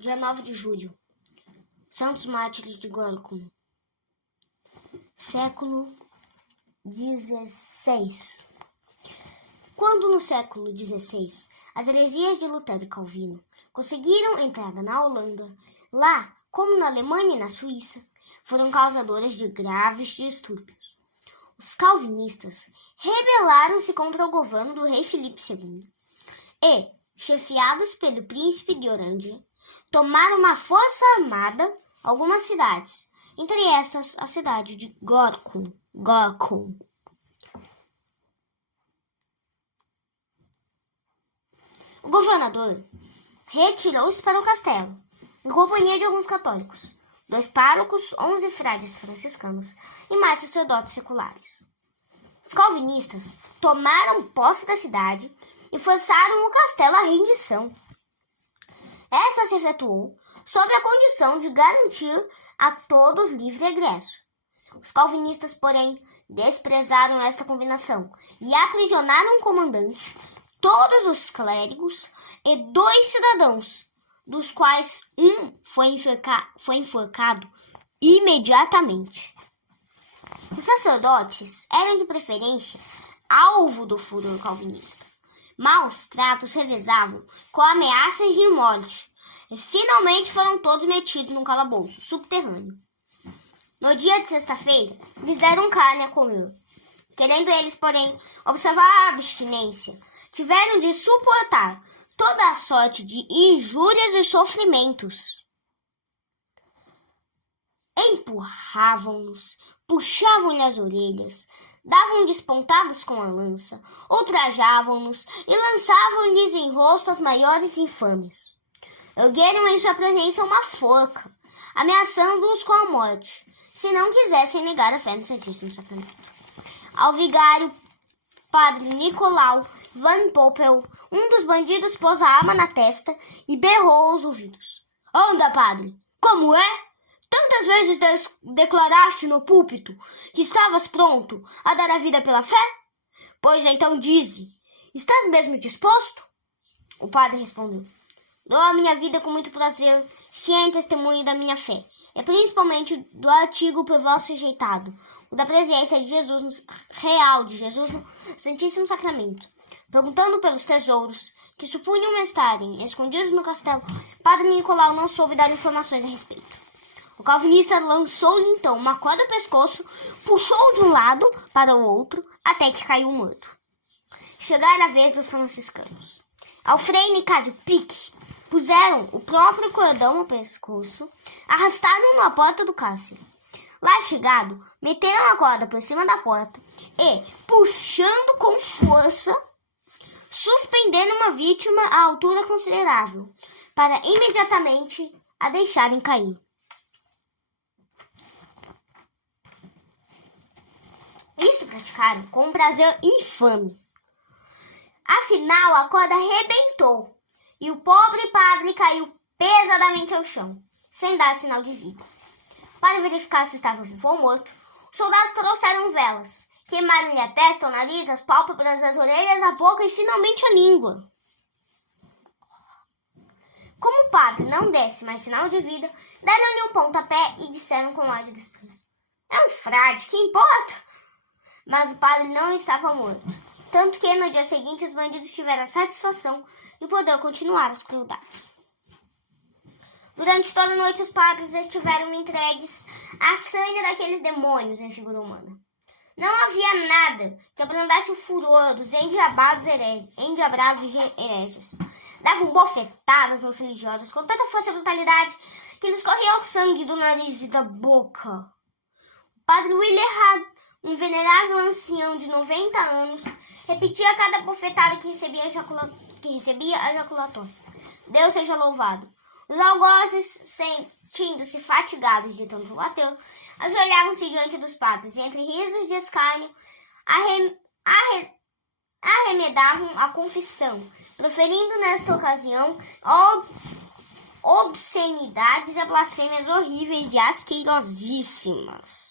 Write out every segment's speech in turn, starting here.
Dia 9 de julho. Santos Mártires de Gorkum. Século XVI. Quando no século XVI as heresias de Lutero e Calvino conseguiram entrada na Holanda, lá, como na Alemanha e na Suíça, foram causadoras de graves distúrbios. Os calvinistas rebelaram-se contra o governo do rei Filipe II e, chefiados pelo príncipe de Orândia, tomaram uma força armada algumas cidades, entre estas a cidade de Gorkum. O governador retirou-se para o castelo, em companhia de alguns católicos, 2 párocos, 11 frades franciscanos e mais sacerdotes seculares. Os calvinistas tomaram posse da cidade e forçaram o castelo à rendição. Esta se efetuou sob a condição de garantir a todos livre egresso. Os calvinistas, porém, desprezaram esta combinação e aprisionaram o comandante, todos os clérigos e 2 cidadãos, dos quais um foi enforcado imediatamente. Os sacerdotes eram de preferência alvo do furor calvinista. Maus tratos revezavam com ameaças de morte e finalmente foram todos metidos num calabouço subterrâneo. No dia de sexta-feira, lhes deram carne a comer. Querendo eles, porém, observar a abstinência, tiveram de suportar toda a sorte de injúrias e sofrimentos. Empurravam-nos, puxavam-lhe as orelhas, davam despontadas com a lança, ultrajavam-nos e lançavam-lhes em rosto as maiores infâmias. Ergueram em sua presença uma forca, ameaçando-os com a morte, se não quisessem negar a fé no Santíssimo Sacramento. Ao vigário, padre Nicolau Van Poppel, um dos bandidos, pôs a arma na testa e berrou aos ouvidos: "Anda, padre! Como é? Tantas vezes declaraste no púlpito que estavas pronto a dar a vida pela fé? Pois então dize, estás mesmo disposto?" O padre respondeu: "Dou a minha vida com muito prazer, se é em testemunho da minha fé, e principalmente do artigo por vós rejeitado, o da presença de Jesus real, de Jesus no Santíssimo Sacramento." Perguntando pelos tesouros que supunham estarem escondidos no castelo, padre Nicolau não soube dar informações a respeito. O calvinista lançou-lhe então uma corda ao pescoço, puxou de um lado para o outro, até que caiu morto. Chegara a vez dos franciscanos. Ao frei Nicásio Pique, puseram o próprio cordão ao pescoço, arrastaram-no à porta do cárcere. Lá chegado, meteram a corda por cima da porta e, puxando com força, suspenderam uma vítima a altura considerável, para imediatamente a deixarem cair. Isso praticaram com um prazer infame. Afinal, a corda arrebentou e o pobre padre caiu pesadamente ao chão, sem dar sinal de vida. Para verificar se estava vivo ou morto, os soldados trouxeram velas, queimaram-lhe a testa, o nariz, as pálpebras, as orelhas, a boca e finalmente a língua. Como o padre não desse mais sinal de vida, deram-lhe um pontapé e disseram com ar de desprezo: "É um frade, que importa?" Mas o padre não estava morto, tanto que no dia seguinte os bandidos tiveram a satisfação de poder continuar as crueldades. Durante toda a noite os padres estiveram entregues à sanha daqueles demônios em figura humana. Não havia nada que abrandasse o furor dos endiabrados hereges. Davam bofetadas nos religiosos com tanta força e brutalidade que lhes corria o sangue do nariz e da boca. O padre Willerhard, um venerável ancião de 90 anos, repetia a cada bofetada que recebia a ejaculatória: "Deus seja louvado." Os algozes, sentindo-se fatigados de tanto bater, ajoelhavam-se diante dos padres e, entre risos de escárnio, arremedavam a confissão, proferindo nesta ocasião obscenidades e blasfêmias horríveis e asquerosíssimas.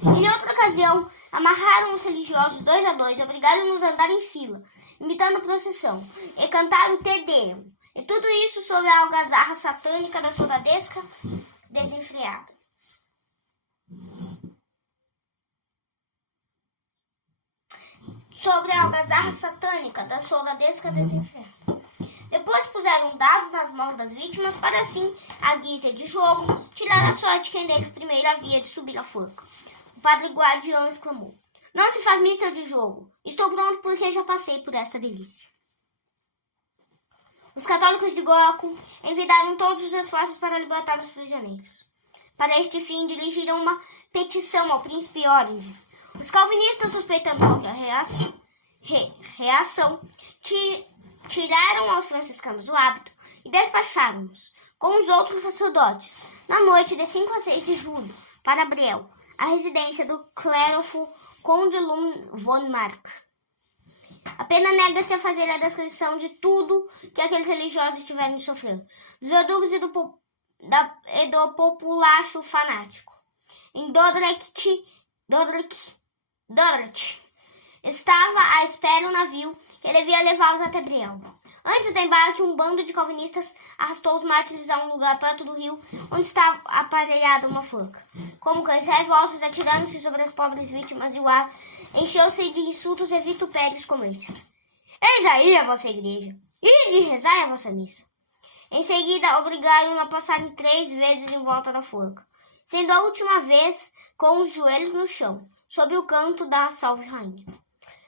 Em outra ocasião, amarraram os religiosos 2 a 2 e obrigaram-nos a andar em fila, imitando procissão, e cantar o Te Deum, E tudo isso sobre a algazarra satânica da soldadesca desenfreada. Sobre a algazarra satânica da soldadesca desenfreada. Depois puseram dados nas mãos das vítimas para assim, à guisa de jogo, tirar a sorte quem deles primeiro havia de subir a forca. O padre guardião exclamou: "Não se faz mista de jogo. Estou pronto porque já passei por esta delícia." Os católicos de Gorkum enviaram todos os esforços para libertar os prisioneiros. Para este fim, dirigiram uma petição ao príncipe Orange. Os calvinistas, suspeitando qualquer reação, tiraram aos franciscanos o hábito e despacharam-nos, com os outros sacerdotes, na noite de 5 a 6 de julho, para Brel, a residência do clérofo Conde Lum von Mark. A pena nega-se a fazer a descrição de tudo que aqueles religiosos tiveram de sofrer, dos verdugos e do populacho fanático. Em Dordrecht estava à espera um navio que devia levá-los até Briel. Antes do embarque, um bando de calvinistas arrastou os mártires a um lugar perto do rio, onde estava aparelhada uma forca. Como cães raivosos, atiraram-se sobre as pobres vítimas e o ar encheu-se de insultos e vitupérios como estes: "Eis aí a vossa igreja, e de rezar a vossa missa." Em seguida, obrigaram-no a passarem 3 vezes em volta da forca, sendo a última vez com os joelhos no chão, sob o canto da Salve Rainha.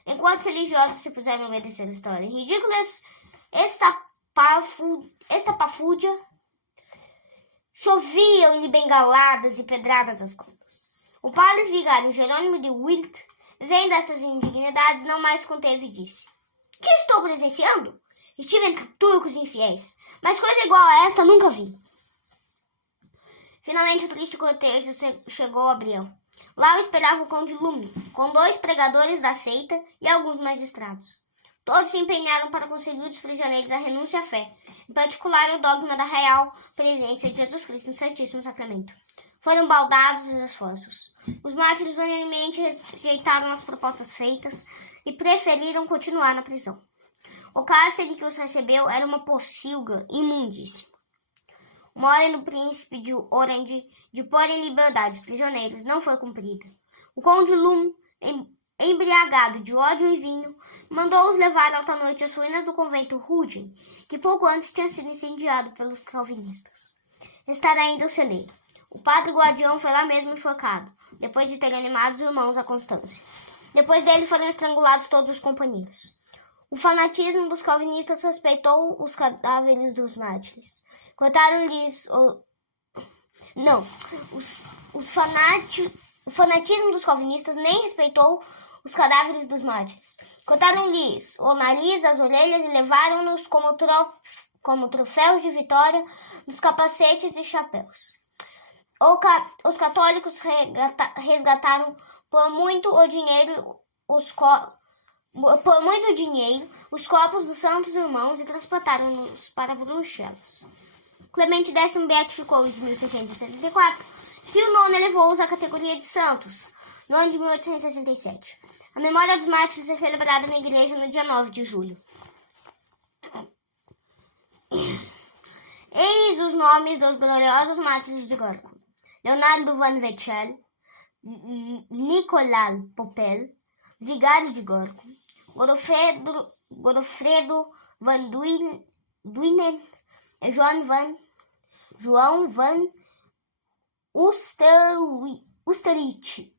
Enquanto os religiosos se puseram a obedecer a história ridículas, estapafúrdia, choviam-lhe bengaladas e pedradas às costas. O padre vigário Jerônimo de Wild, vendo estas indignidades, não mais conteve e disse: "Que estou presenciando? Estive entre turcos infiéis, mas coisa igual a esta nunca vi." Finalmente o triste cortejo chegou a Briel. Lá o esperava o conde Lume, com 2 pregadores da seita e alguns magistrados. Todos se empenharam para conseguir dos prisioneiros a renúncia à fé, em particular o dogma da real presença de Jesus Cristo no Santíssimo Sacramento. Foram baldados os esforços. Os mártires unanimemente rejeitaram as propostas feitas e preferiram continuar na prisão. O cárcere que os recebeu era uma pocilga imundíssima. Uma ordem do príncipe de Orange de pôr em liberdade os prisioneiros não foi cumprida. O conde Lum, embriagado de ódio e vinho, mandou-os levar alta noite às ruínas do convento Rudin, que pouco antes tinha sido incendiado pelos calvinistas. Restara ainda o celeiro. O padre guardião foi lá mesmo enforcado, depois de ter animado os irmãos à constância. Depois dele foram estrangulados todos os companheiros. O fanatismo dos calvinistas respeitou os cadáveres dos mártires. Cortaram-lhes o fanatismo dos calvinistas nem respeitou os cadáveres dos mártires. Cortaram-lhes o nariz, as orelhas e levaram-nos como troféus de vitória nos capacetes e chapéus. Os católicos resgataram por muito dinheiro os corpos dos santos irmãos e transportaram-nos para Bruxelas. Clemente X beatificou-os em 1674. Pio IX elevou-os à categoria de santos, no ano de 1867. A memória dos mártires é celebrada na igreja no dia 9 de julho. Eis os nomes dos gloriosos mártires de Gorkum: Leonardo van Vechel, Nicolas Popel, vigário de Gorkum; Godofredo van Duinen, João van Usterwich,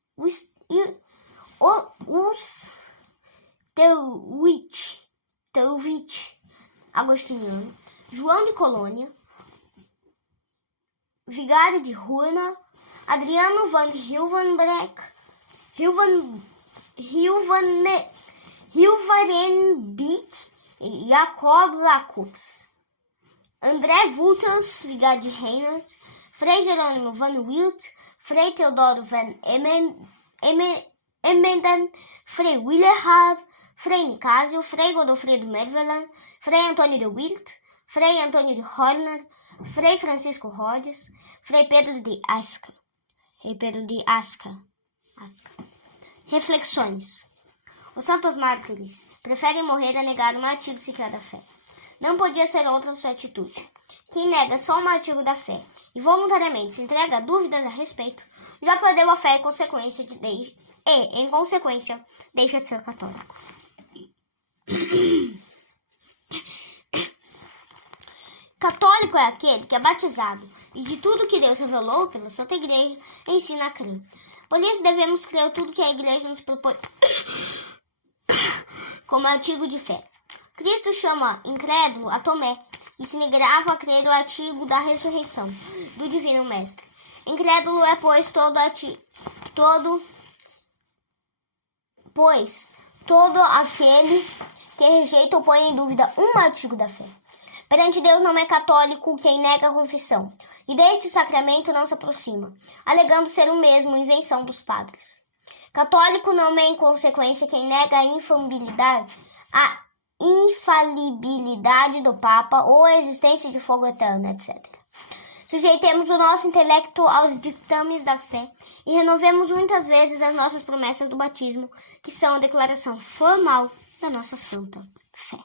agostiniano; João de Colônia, vigário de Runa; Adriano van Hilvenbeck, Hilvarenbeek e Jacob Lacoups; André Wouters, vigário de Reinhardt; Frei Jerônimo van Wilt, Frei Teodoro van Emenden, Frei Willehard, Frei Nicásio, Frei Godofredo Mervelan, Frei Antônio de Wilt, Frei Antônio de Horner, Frei Francisco Rhodes, Frei Pedro de Asca. Reflexões. Os santos mártires preferem morrer a negar um artigo sequer da fé. Não podia ser outra sua atitude. Quem nega só um artigo da fé e voluntariamente se entrega a dúvidas a respeito, já perdeu a fé em consequência, deixa de ser católico. Católico é aquele que é batizado e de tudo que Deus revelou pela Santa Igreja ensina a crer. Por isso devemos crer tudo que a Igreja nos propõe como artigo de fé. Cristo chama incrédulo a Tomé, que se negava a crer o artigo da ressurreição do Divino Mestre. Incrédulo é, pois, todo aquele que rejeita ou põe em dúvida um artigo da fé. Perante Deus não é católico quem nega a confissão, e deste sacramento não se aproxima, alegando ser o mesmo invenção dos padres. Católico não é, em consequência, quem nega a infalibilidade do Papa ou a existência de fogo eterno, etc. Sujeitemos o nosso intelecto aos ditames da fé e renovemos muitas vezes as nossas promessas do batismo, que são a declaração formal da nossa santa fé.